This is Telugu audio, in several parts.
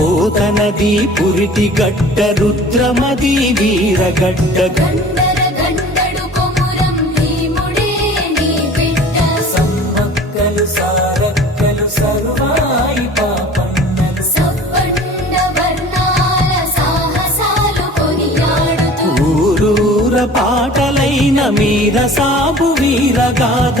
పోతనది పురిటి గడ్డ రుద్రమది వీరగడ్డ గండర గండడు కొమురం భీముడే నీ బిడ్డ. సమ్మక్కలు సారక్కలు సర్వాయి పాపన్నలు. సవ్వండ వర్ణాల సాహసాలు కొనియాడుతూ. ఊరూర పాటలైన మీర సాబు వీరగాథ.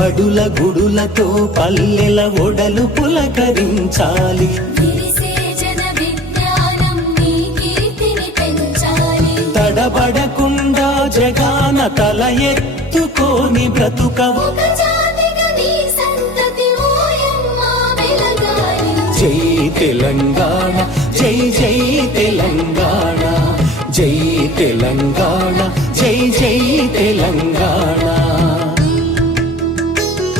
బడుల గుడులతో పల్లెల ఒడలు పులకరించాలి. తడబడకుండా జగాన తల ఎత్తుకోని బ్రతుకవు. జై తెలంగాణ.